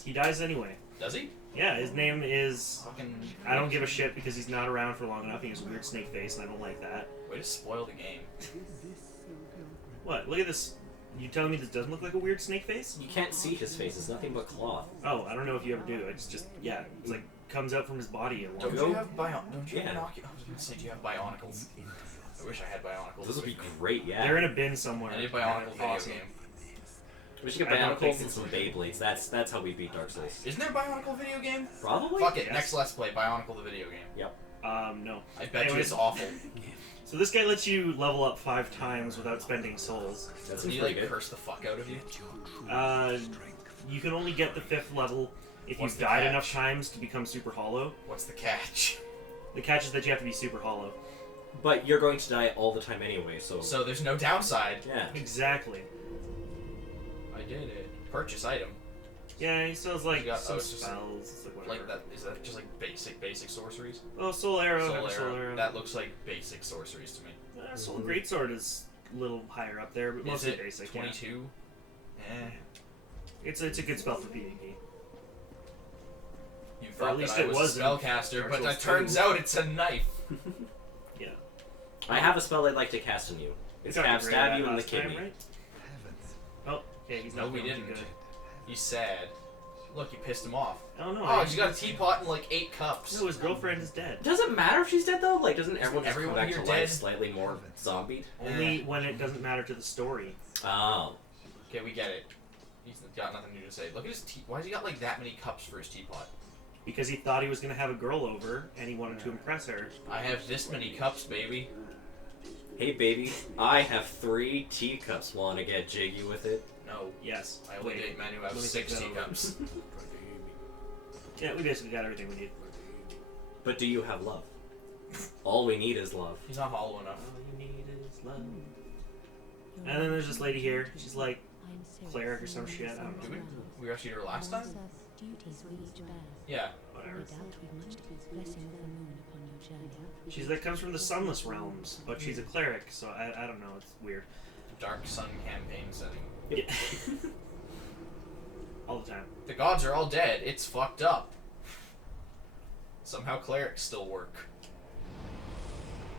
badass. He dies anyway. Does he? Yeah, his name is... Fucking... I don't give a shit because he's not around for long enough. He has a weird snake face, and I don't like that. Way to spoil the game. What? Look at this. You telling me this doesn't look like a weird snake face? You can't see his face. It's nothing but cloth. Oh, I don't know if you ever do. It's just, yeah, it's like, comes out from his body. At Don't once. you have Don't you have Yeah. I was gonna say, do you have Bionicles? I wish I had Bionicles. This would be great, yeah. They're in a bin somewhere. I need a Bionicle video Awesome. game. We should get I don't think Bionicles and it's some okay. Beyblades. That's how we beat Dark Souls. Isn't there a Bionicle video game? Probably? Fuck it, Yes. next Let's Play, Bionicle the video game. Yep. No. I bet you Anyways. it's awful. So this guy lets you level up 5 times without spending souls. That's Did he pretty like good. curse the fuck out of you? You can only get the 5th level if What's you've the died catch? enough times to become super hollow. What's the catch? The catch is that you have to be super hollow. But you're going to die all the time anyway, so... So there's no downside. yeah. Exactly. I did it. Purchase item. Yeah, he sells like You got- some oh, it's just spells. It's like whatever. Like that? Is that just like basic sorceries? Oh, Soul Arrow. Soul Soul Arrow. Arrow. That looks like basic sorceries to me. Soul Greatsword is a little higher up there, but Is mostly it basic. Yeah. 22? Eh. It's a good spell for PvP. You Or thought at least that I it was was a in spellcaster, Dark but Souls it turns 2. out it's a knife. Yeah. I have a spell I'd like to cast on you. It's got Cab great stab at you in the last time, kidney. right? Oh, yeah, he's No, not we doing didn't. too good. He's sad. Look, you pissed him off. Oh no. Oh, he's got a teapot and like 8 cups. No, his girlfriend is dead. Does it matter if she's dead though? Like, doesn't everyone just everyone come back here to dead? life slightly more zombied? Only when it doesn't matter to the story. Oh. Okay, we get it. He's got nothing new to say. Look at his tea. Why has he got like that many cups for his teapot? Because he thought he was gonna have a girl over, and he wanted to impress her. I have this many cups, baby. Hey baby, I have 3 teacups. Wanna get jiggy with it? No, Yes. I only Wait. date men who Let have me 6 take that over. teacups. Yeah, we basically got everything we need. But do you have love? All we need is love. He's not hollow enough. All you need is love. And then there's this lady here. She's like cleric or some shit. I don't Did know. we rescued her last time? Yeah. Whatever. Blessing of the moon upon your journey. She's that comes from the Sunless realms, but she's a cleric, so I don't know. It's weird. Dark Sun campaign setting. Yeah. All the time. The gods are all dead. It's fucked up. Somehow clerics still work.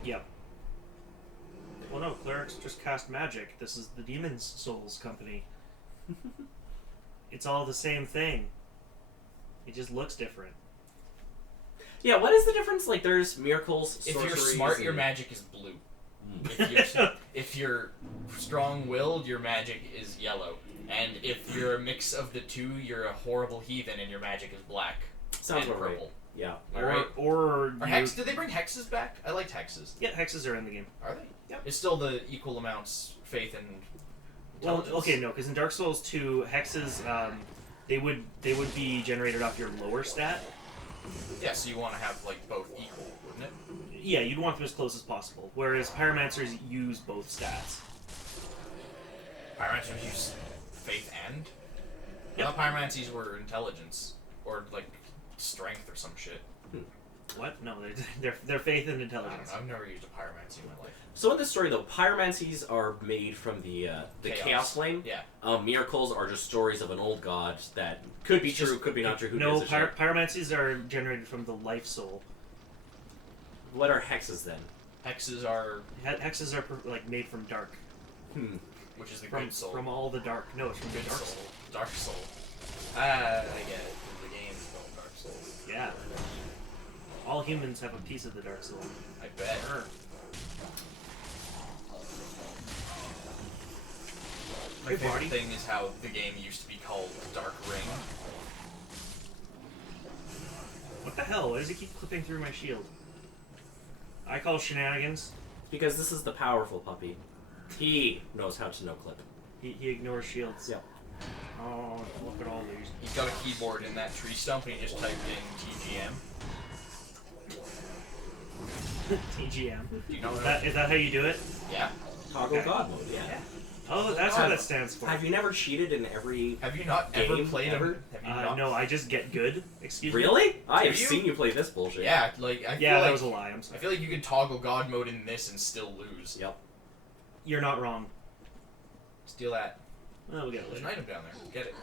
Yep. Well, no, clerics just cast magic. This is the Demon's Souls company. It's all the same thing. It just looks different. Yeah, what is the difference? Like, there's miracles, If you're sorceries, smart, your and- magic is blue. Mm. If you're strong-willed, your magic is yellow. And if you're a mix of the two, you're a horrible heathen and your magic is black. Sounds and about right. purple. Yeah. Am I right? Or Are hex? Did they bring hexes back? I liked hexes. Yeah, hexes are in the game. Are they? Yep. It's still the equal amounts faith and Well, intelligence. okay, no, because in Dark Souls 2, hexes, they would be generated off your lower stat. Yeah, so you want to have like both equal, wouldn't it? Yeah, you'd want them as close as possible. Whereas pyromancers use both stats. Pyromancers use faith and. Yep. I thought pyromancies were intelligence or like strength or some shit. What? No, they're faith and I don't intelligence. know. I've never used a pyromancy in my life. So in this story, though, pyromancies are made from the Chaos. chaos flame. Yeah. Miracles are just stories of an old god that could be It's true, just- could be not true. Who No, gives a shit? pyromancies are generated from the life soul. What are hexes then? Hexes are, Hexes are like made from dark. which is the From good soul. all the dark. No, it's from the Good dark soul. soul. Dark soul. I get it. The game's called Dark Souls. Yeah. All humans have a piece of the dark soul. I bet. My Hey, favorite Barty. thing is how the game used to be called Dark Ring. What the hell? Why does he keep clipping through my shield? I call shenanigans. Because this is the powerful puppy. He knows how to no-clip. He ignores shields. Yep. Oh, look at all these. He's got a keyboard in that tree stump and he just typed in TGM. TGM. Do you know Is that? that how you do it? Yeah. Toggle Okay. God mode, yeah. Oh, that's what that stands for. Have you never cheated in every... Have you not ever Game played ever? him? Have you not? No, I just get good. Excuse me. Really? I have Have you? seen you play this bullshit. Yeah, like I Yeah, feel that like was a lie. I'm I sorry. feel like you could toggle God mode in this and still lose. Yep. You're not wrong. Steal that. Well, we get it There's later. an item down there. Get it.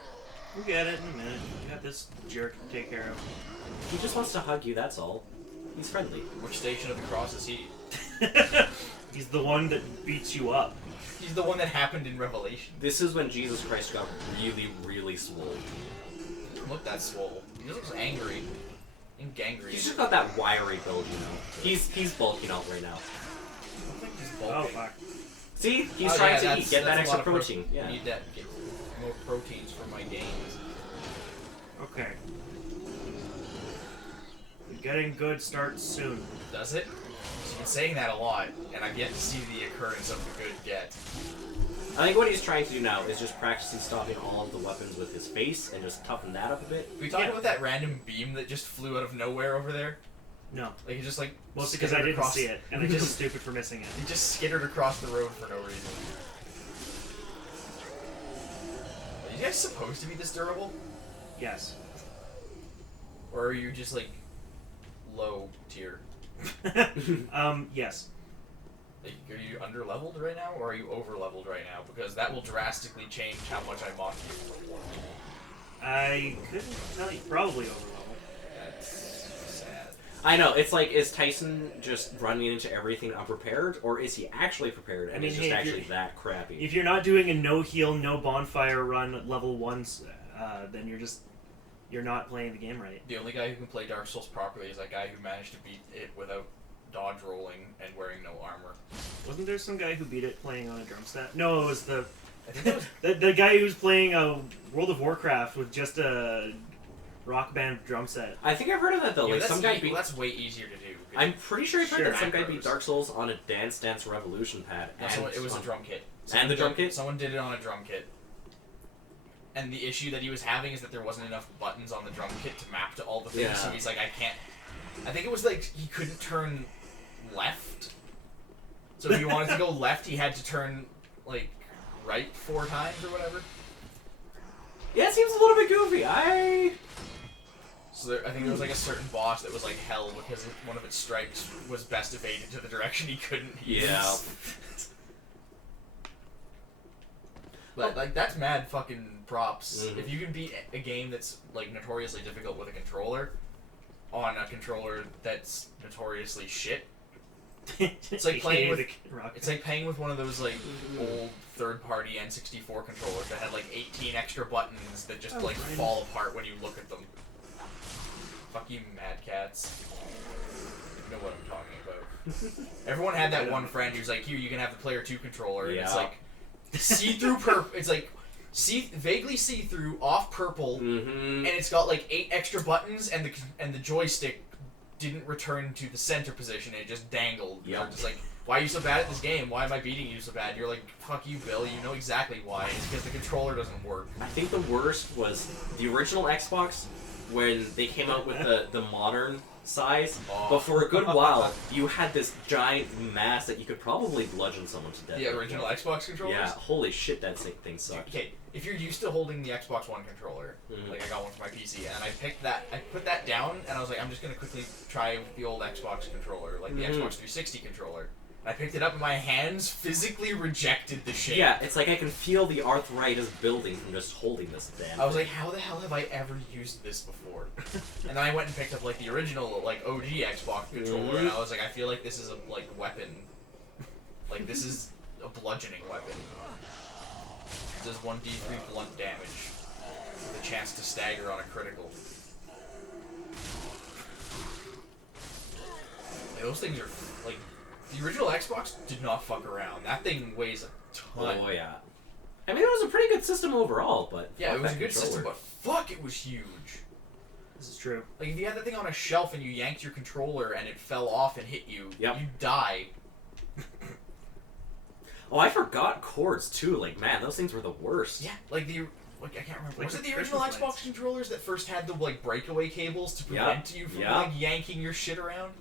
We'll get it in a minute. We got this jerk to take care of. He just wants to hug you, that's all. He's friendly. Which station of the cross is he? He's the one that beats you up. He's the one that happened in Revelation. This is when Jesus Christ got really, really swole. Look, that swole. He looks angry. And gangrene. He's just got that wiry build, you know. He's bulking out right now. I don't think he's Oh, bulking. fuck. See? He's Oh, trying yeah, to that's- get that that's a extra lot of protein. I Yeah. need that. Get more proteins for my gains. Okay. Getting good starts soon. Does it? She's been saying that a lot, and I've yet to see the occurrence of the good yet. I think what he's trying to do now is just practicing stopping all of the weapons with his face and just toughen that up a bit. Can we talk Yeah. about that random beam that just flew out of nowhere over there? No. Like, it just, like, Mostly because I skittered didn't across- see it, and I feel stupid for missing it. He just skittered across the road for no reason. Are you guys supposed to be this durable? Yes. Or are you just, like, low tier? Yes. Like, are you under-leveled right now, or are you over-leveled right now? Because that will drastically change how much I mock you. I couldn't tell you. Probably over level. That's sad. I know, it's like, is Tyson just running into everything unprepared, or is he actually prepared and I mean, it's hey, just if actually you're- that crappy? If you're not doing a no heal, no bonfire run at level 1s, then you're not playing the game right. The only guy who can play Dark Souls properly is that guy who managed to beat it without dodge rolling and wearing no armor. Wasn't there some guy who beat it playing on a drum set? No, it was the I think that was the guy who was playing World of Warcraft with just a rock band drum set. I think I've heard of that though. yeah, Like that's, some guy beat. that's way easier to do. I'm pretty sure I've heard Sure. that some guy beat Macros. Dark Souls on a Dance Dance Revolution pad. No, and it was a on- drum kit. And the drum kit? Someone did it on a drum kit. And the issue that he was having is that there wasn't enough buttons on the drum kit to map to all the things, Yeah. so he's like, I can't... I think it was like, he couldn't turn left. So if he wanted to go left, he had to turn, like, right 4 times or whatever. Yeah, it seems a little bit goofy. So I think there was like a certain boss that was like hell because one of its strikes was best evaded to the direction he couldn't use. Yeah. But like that's mad fucking props. Mhm. If you can beat a game that's like notoriously difficult with a controller on a controller that's notoriously shit, It's like playing with- rock it's like playing with one of those like old third-party N64 controllers that had like 18 extra buttons that just Oh, like right. fall apart when you look at them. Fuck you, Mad Cats. You know what I'm talking about. Everyone had that one friend who's like, here, you can have the player 2 controller, and it's Yeah. like see-through purple. It's like vaguely see-through, off purple, Mm-hmm. and it's got like 8 extra buttons, and the joystick didn't return to the center position. It just dangled. Yep. You're just like, why are you so bad at this game? Why am I beating you so bad? You're like, fuck you, Bill. You know exactly why. It's because the controller doesn't work. I think the worst was the original Xbox when they came out with the modern size. Oh. But for a good while, you had this giant mass that you could probably bludgeon someone to death. The with. original Xbox controllers. Yeah, holy shit, that thing sucked. Okay, if you're used to holding the Xbox One controller, Mhm. like I got one for my PC, and I put that down, and I was like, I'm just gonna quickly try the old Xbox controller, like the Mhm. Xbox 360 controller. And I picked it up, and my hands physically rejected the shape. Yeah, it's like I can feel the arthritis building from just holding this damn I was thing. like, how the hell have I ever used this before? And then I went and picked up like the original, like OG Xbox controller, and I was like, I feel like this is a like weapon, like this is a bludgeoning weapon. It does 1d3 blunt damage, with a chance to stagger on a critical. Like, those things are like the original Xbox did not fuck around. That thing weighs a ton. Oh yeah. I mean, it was a pretty good system overall, but Yeah, fuck it was a that good system, controller. but fuck, it was huge. This is true. Like, if you had that thing on a shelf and you yanked your controller and it fell off and hit you, Yep. you'd die. Oh, I forgot cords too. Like, man, those things were the worst. Yeah, like I can't remember. Like Was it the the original Christmas Xbox lights. controllers that first had the, like, breakaway cables to Yeah, prevent you from, yeah. like, yanking your shit around?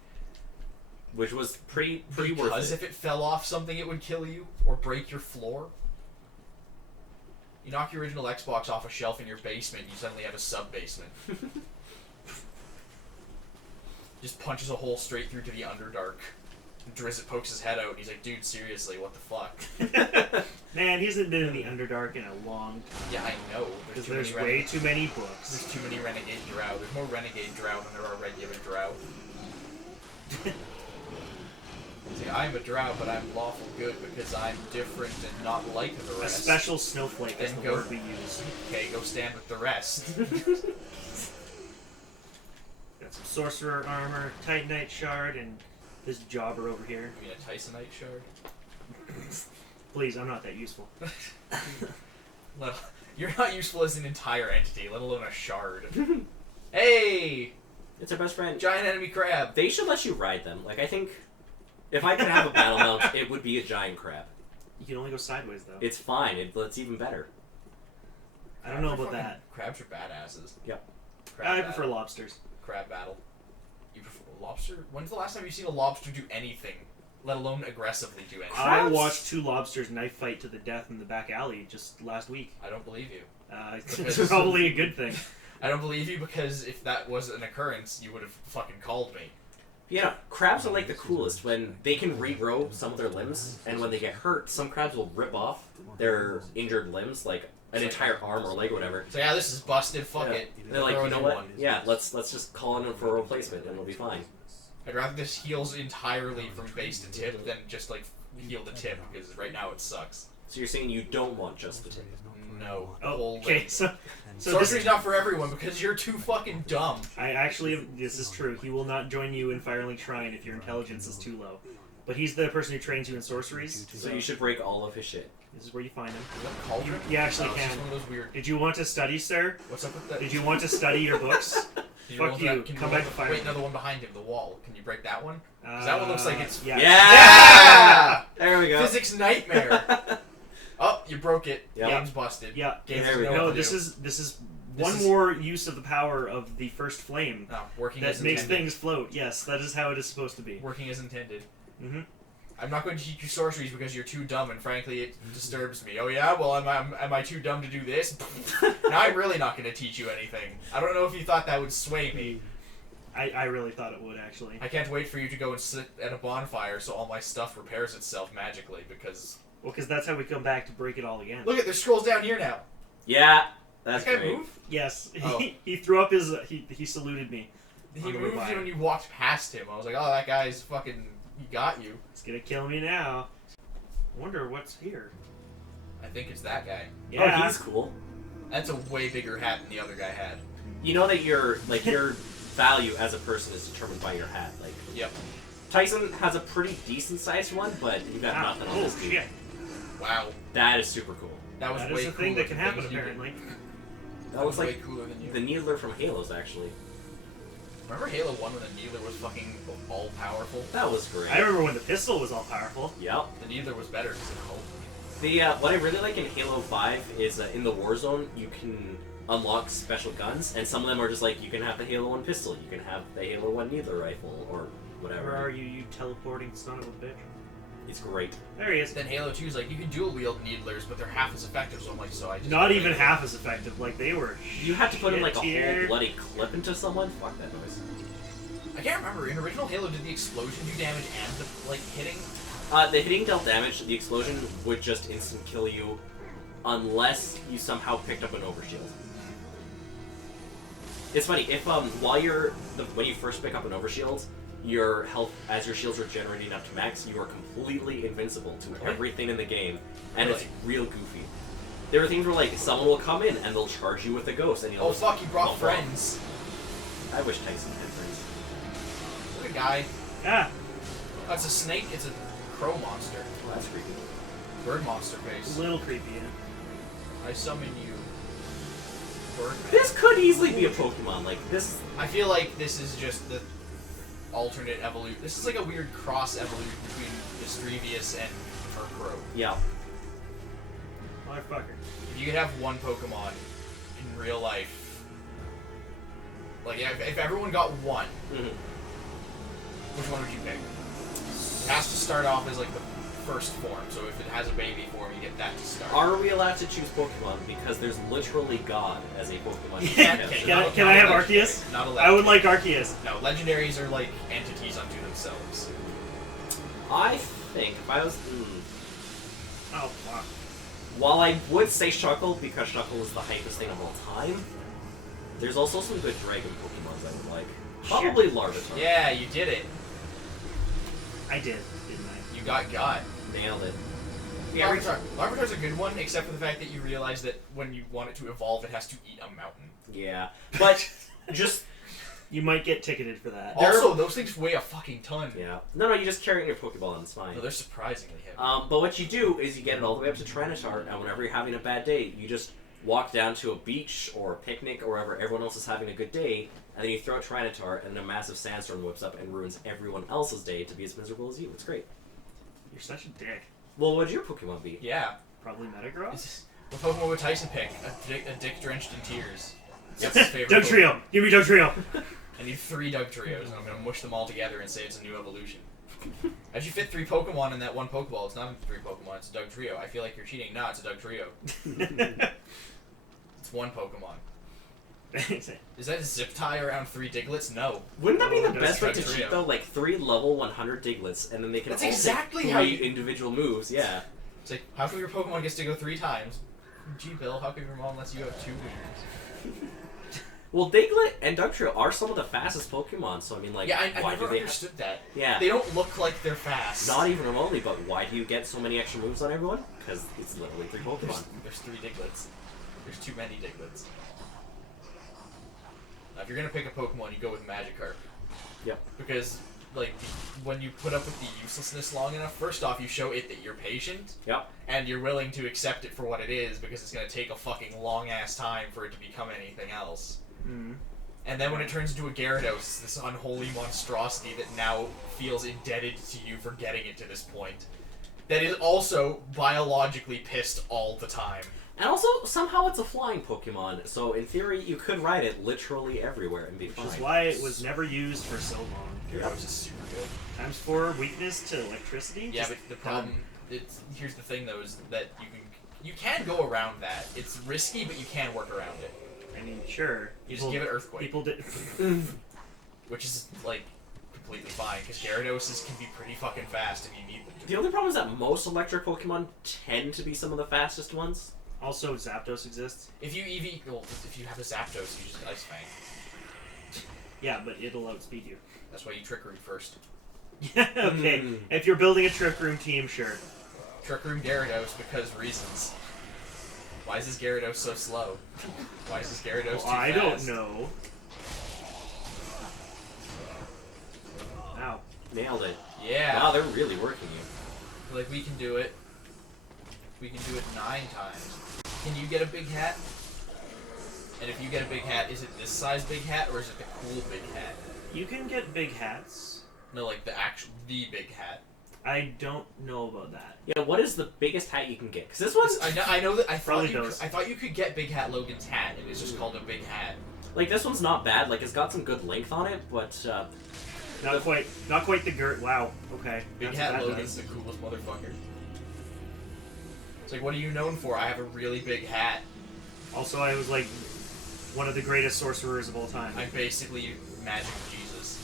Which was pretty worth Because it. if it fell off something, it would kill you or break your floor. You knock your original Xbox off a shelf in your basement, you suddenly have a sub-basement. Just punches a hole straight through to the Underdark. Drizzt pokes his head out and he's like, dude, seriously, what the fuck? Man, he hasn't been in the Underdark in a long time. Yeah, I know. Because too there's many way too many books. There's too many Renegade Drow. There's more Renegade Drow than there are regular Drow. See, I'm a Drow, but I'm lawful good because I'm different and not like the A rest. special snowflake is Then the go- word we use. Okay, go stand with the rest. Got some sorcerer armor, titanite shard, and this jobber over here. You mean a Tysonite shard? Please, I'm not that useful. Well, you're not useful as an entire entity, let alone a shard. Hey! It's our best friend. Giant enemy crab! They should let you ride them. Like, I think if I could have a battle mount, it would be a giant crab. You can only go sideways though. It's fine. It's even better. I don't know about that. Crabs are badasses. Yep. Crab I battle. prefer lobsters. Crab battle. You prefer lobster? When's the last time you've seen a lobster do anything? Let alone aggressively do anything? I Crabs? watched 2 lobsters knife fight to the death in the back alley just last week. I don't believe you. It's probably a good thing. I don't believe you because if that was an occurrence, you would have fucking called me. Yeah, crabs are like the coolest when they can regrow some of their limbs, and when they get hurt, some crabs will rip off their injured limbs, like an entire arm or leg or whatever. So yeah, this is busted, fuck Yeah. it. They're like, Throw you a know new what? one. Yeah, let's just call in for a replacement and it'll be fine. I'd rather this heals entirely from base to tip than just like heal the tip because right now it sucks. So you're saying you don't want just the tip? No. the Oh, whole okay, limb. so this Sorcery's is, not for everyone because you're too fucking dumb. I actually, this is true. He will not join you in Firelink Shrine if your intelligence is too low. But he's the person who trains you in sorceries. So you should break all of his shit. This is where you find him. Is that cauldron? You actually Oh, it's can. just one of those weird. Did you want to study, sir? What's up with that? Did you want to study your books? Can Fuck roll you. that- can Come roll back to the- Fire Wait, Link. another one behind him, the wall. Can you break that one? 'Cause that one looks like it's- Yeah. Yeah! There we go. Physics nightmare. Oh, you broke it. Yep. Game's busted. Yeah. Games There we know go. No, what to this do. is This one is- more use of the power of the first flame No, working that as makes intended. things float. Yes, that is how it is supposed to be. Working as intended. Mm-hmm. I'm not going to teach you sorceries because you're too dumb, and frankly, it disturbs me. Oh yeah, well, am I too dumb to do this? Now I'm really not going to teach you anything. I don't know if you thought that would sway me. I really thought it would actually. I can't wait for you to go and sit at a bonfire so all my stuff repairs itself magically. Because Well, because that's how we come back to break it all again. look at there's scrolls down here now. Yeah, that's That guy great. move? Yes, Oh. he threw up his. He saluted me. He On the way moved by. when you walked past him. I was like, oh, that guy's fucking. He got you. He's gonna kill me now. I wonder what's here. I think it's that guy. Yeah. Oh, he's cool. That's a way bigger hat than the other guy had. You know that your value as a person is determined by your hat. Like Yep. Tyson has a pretty decent sized one, but you got Wow. nothing on Oh this dude. shit! Wow. That is super cool. That was That way is a thing cooler that can than happen things you could- apparently. That looks way like cooler than you. the Needler from Halos, actually. Remember Halo 1 when the Needler was fucking all powerful? That was great. I remember when the pistol was all powerful. Yep. The Needler was better because it called. The what I really like in Halo 5 is in the Warzone you can unlock special guns, and some of them are just like you can have the Halo 1 pistol, you can have the Halo 1 Needler rifle, or whatever. Where are you, you teleporting son of a bitch? It's great. There he is. Then Halo 2 is like, you can dual wield Needlers, but they're half as effective, so I'm like, so I just. Not even half as effective. Like they were. You had to put in like a whole shit-tier. bloody clip into someone. Fuck that noise. I can't remember. In original Halo, did the explosion do damage and the, like, hitting? The hitting dealt damage. The explosion would just instant kill you, unless you somehow picked up an overshield. It's funny if while when you first pick up an overshield, your health as your shields are generating up to max, you are completely invincible to Really? everything in the game, and Really? it's real goofy. There are things where like someone will come in and they'll charge you with a ghost, and you'll Oh just fuck, you brought bump off. friends. I wish Tyson had friends. Look at a guy. Ah, That's a snake. It's a crow monster. Oh, that's creepy. Bird monster a face. little creepy. Yeah. I summon you. Birdman. This could easily be a Pokemon. Like this. I feel like this is just the alternate evolution. This is like a weird cross evolution between Estrevious and Murkrow. Yeah. Motherfucker. If you could have one Pokemon in real life, like if everyone got one, Mhm. which one would you pick? It has to start off as like the first form, so if it has a baby form, you get that to start. Are we allowed to choose Pokemon? Because there's literally God as a Pokemon. Yeah, Yes. Can I have Arceus? Not allowed. I would like Arceus. No, legendaries are like entities unto themselves. I think if I was... Oh, fuck. While I would say Shuckle, because Shuckle is the hypest thing of all time, there's also some good dragon Pokemon I would like. Probably Larvitar. Yeah, you did it. I did, didn't I? You got. Nailed it. Yeah, Larvitar's a good one, except for the fact that you realize that when you want it to evolve, it has to eat a mountain. Yeah. But just... You might get ticketed for that. Also, those things weigh a fucking ton. Yeah. No, you just carry it in your Pokeball and it's fine. No, they're surprisingly heavy. But what you do is you get it all the way up to Tyranitar, and whenever you're having a bad day, you just walk down to a beach or a picnic or wherever everyone else is having a good day, and then you throw out Tyranitar, and then a massive sandstorm whips up and ruins everyone else's day to be as miserable as you. It's great. You're such a dick. Well, what would your Pokemon be? Yeah. Probably Metagross? What Pokemon would Tyson pick? A dick drenched in tears. That's his favorite Doug Pokemon. Trio! Give me Doug Trio! I need 3 Dugtrios, and I'm gonna mush them all together and say it's a new evolution. As you fit 3 Pokemon in that one Pokeball, it's not 3 Pokemon, it's a Dugtrio. I feel like you're cheating. No, it's a Dugtrio. It's 1 Pokemon. Is that a zip tie around 3 Diglets? No. Wouldn't that be Oh, the that's best way to Dugtrio. cheat, though? Like, 3 level 100 Diglets, and then they can That's all exactly take how 3 you- individual moves, yeah. It's like, how come your Pokemon gets to go 3 times? Gee, Bill, how come your mom lets you have 2 winners? Well, Diglett and Dugtrio are some of the fastest Pokemon, so I mean, like, Yeah, I why never do they understood that. Yeah. They don't look like they're fast. Not even remotely, but why do you get so many extra moves on everyone? Because it's literally 3 Pokemon. There's 3 Diglets. There's too many Diglets. Now, if you're gonna pick a Pokemon, you go with Magikarp. Yep. Because, like, when you put up with the uselessness long enough, first off, you show it that you're patient, Yep. and you're willing to accept it for what it is, because it's gonna take a fucking long-ass time for it to become anything else. Mm. And then when it turns into a Gyarados, it's this unholy monstrosity that now feels indebted to you for getting it to this point. That is also biologically pissed all the time. And also, somehow it's a flying Pokemon, so in theory, you could ride it literally everywhere and be Which fine. is why it was never used for so long. Gyarados is super good. Times 4 weakness to electricity? Yeah, Just but the problem, here's the thing though, is that you can go around that. It's risky, but you can work around it. I mean, sure. You just give it Earthquake, People did. which is like completely fine because Gyarados can be pretty fucking fast if you need them to. The only problem is that most electric Pokemon tend to be some of the fastest ones. Also, Zapdos exists. If you if you have a Zapdos, you just Ice Fang. Yeah, but it'll outspeed you. That's why you Trick Room first. Okay, Mm. if you're building a Trick Room team, sure. Trick Room Gyarados because reasons. Why is this Gyarados so slow? Why is this Gyarados too I fast? don't know. Ow. Nailed it. Yeah. Wow, they're really working you. Like, we can do it. We can do it 9 times. Can you get a big hat? And if you get a big hat, is it this size big hat, or is it the cool big hat? You can get big hats. No, like the big hat. I don't know about that. Yeah, what is the biggest hat you can get? Because this one's... I know that I Probably thought those. I thought you could get Big Hat Logan's hat, and it's just called a big hat. Like, this one's not bad. Like, it's got some good length on it, but... Not quite the girt. Wow. Okay. Big That's Hat what that Logan's does. the coolest motherfucker. It's like, what are you known for? I have a really big hat. Also, I was like one of the greatest sorcerers of all time. I'm basically Magic Jesus.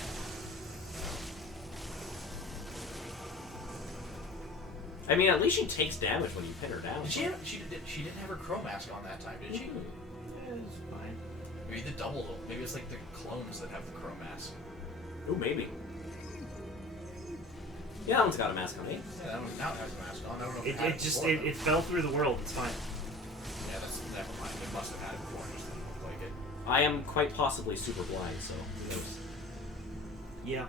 I mean, at least she takes damage when you pin her down. She didn't have her Crow Mask on that time, did she? Yeah, it's fine. Maybe the double. Maybe it's like the clones that have the Crow Mask. Ooh, maybe. Yeah, that one's got a mask on it. Yeah, that one now has a mask on. I don't know if It, had it just before, it fell through the world. It's fine. though. Yeah, that's never mind. It must have had it before. It just didn't look like it. I am quite possibly super blind, so who knows. Yeah.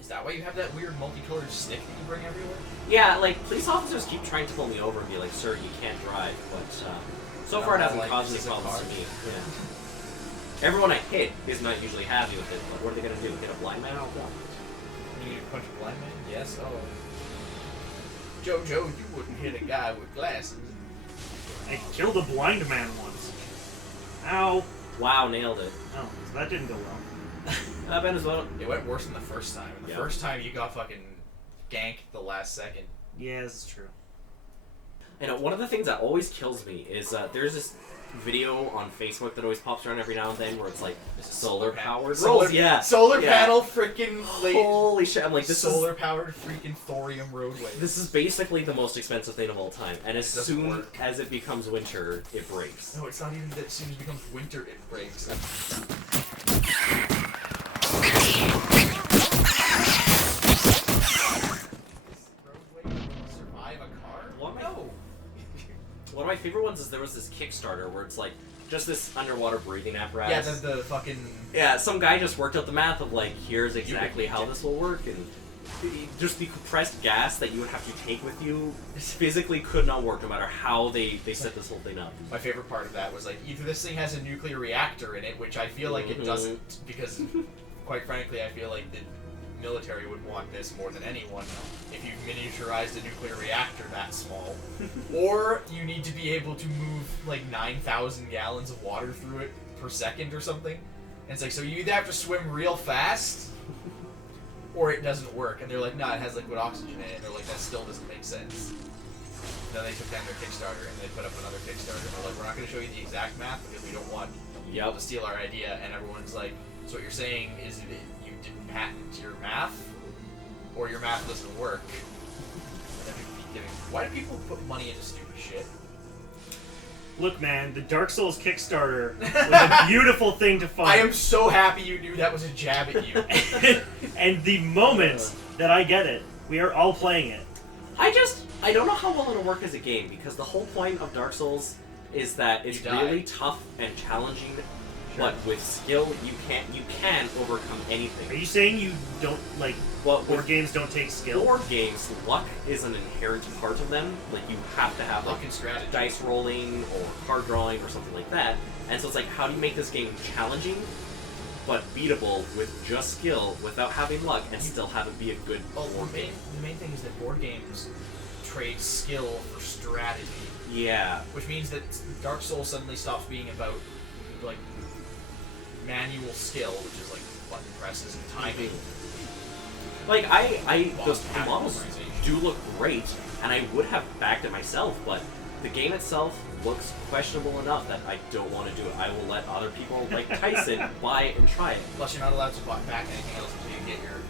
Is that why you have that weird multicolored stick that you bring everywhere? Yeah, like, police officers keep trying to pull me over and be like, sir, you can't drive, but so No, far it hasn't like, caused any just a problems to car. me. Yeah. Everyone I hit is not usually happy with it, but what are they gonna do? Hit a blind man? Oh, God. You need to punch a blind man? Yes. Oh. Jojo, you wouldn't hit a guy with glasses. I killed a blind man once. Ow. Wow, nailed it. Oh, so that didn't go well. Ben as well. It went worse than the first time. The Yeah. first time you got fucking ganked the last second. Yeah, this is true. You know, one of the things that always kills me is there's this video on Facebook that always pops around every now and then where it's like solar powered Solar, roads. Yeah. Solar Yeah. panel freaking Holy shit! I'm like, this is solar powered freaking thorium roadway. this is basically the most expensive thing of all time, and as It doesn't soon work. as it becomes winter, it breaks. No, it's not even that as soon as it becomes winter it breaks. Survive a car? What? No. One of my favorite ones is there was this Kickstarter where it's like just this underwater breathing Yeah, apparatus. the fucking. Yeah, some guy just worked out the math of like, here's exactly how did- this will work, and just the compressed gas that you would have to take with you physically could not work no matter how they set this whole thing up. My favorite part of that was like either this thing has a nuclear reactor in it, which I feel like it Mhm. doesn't, because quite frankly, I feel like the military would want this more than anyone. If you've miniaturized a nuclear reactor that small, or you need to be able to move like 9,000 gallons of water through it per second or something. And it's like, so you either have to swim real fast, or it doesn't work. And they're like, no, it has liquid oxygen in it. And they're like, that still doesn't make sense. And then they took down their Kickstarter and they put up another Kickstarter. And they're like, we're not going to show you the exact math because we don't want people to steal our idea. And everyone's like, so what you're saying is that you didn't patent your math, or your math doesn't work. And then people keep giving. Why do people put money into stupid shit? Look, man, the Dark Souls Kickstarter was a beautiful thing to find. I am so happy you knew that was a jab at you. And the moment that I get it, we are all playing it. I don't know how well it'll work as a game, because the whole point of Dark Souls is that it's You die. really tough and challenging, but with skill you can overcome anything. Are you saying you don't, like, Well, board with games don't take skill? board games, luck is an inherent part of them. Like, you have to have Luck like and strategy. dice rolling or card drawing or something like that. And so it's like, how do you make this game challenging but beatable with just skill without having luck and still have it be a good Well, board game? the main thing is that board games trade skill for strategy, Yeah. which means that Dark Souls suddenly stops being about like manual skill, which is like button presses and timing. Like, the Boss pattern models memorization. do look great, and I would have backed it myself, but the game itself looks questionable enough that I don't want to do it. I will let other people, like Tyson, buy it and try it. Plus, you're not allowed to back anything else until you get your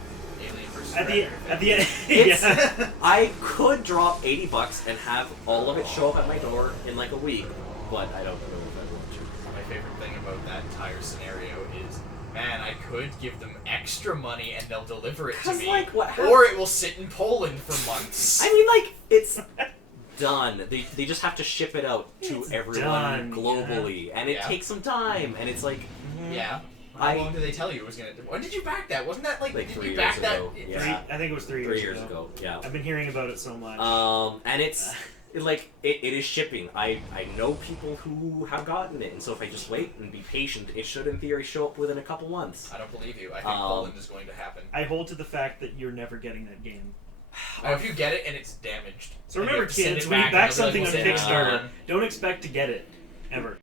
Alien vs. At the Predator end, It's, yeah. I could drop $80 and have all of it show up at my door in like a week, but I don't know if I want to. My favorite thing about that entire scenario is, man, I could give them extra money and they'll deliver it to 'Cause, me, like, what or it will sit in Poland for months. I mean, like, it's done. They just have to ship it out to It's everyone done, globally, and it Yeah. takes some time, and it's like, Yeah. How long did they tell you it was gonna? When did you back that? Wasn't that like? Like did 3 you back years that? ago, yeah. I think it was 3 3 years, years ago. Yeah. I've been hearing about it so much. And it's it is shipping. I know people who have gotten it, and so if I just wait and be patient, it should in theory show up within a couple months. I don't believe you. I think Poland is going to happen. I hold to the fact that you're never getting that game. I hope you get it and it's damaged. So And you remember, have to send kids, it when you back back and they'll be something on like, "We'll send it Kickstarter, on." don't expect to get it. Ever.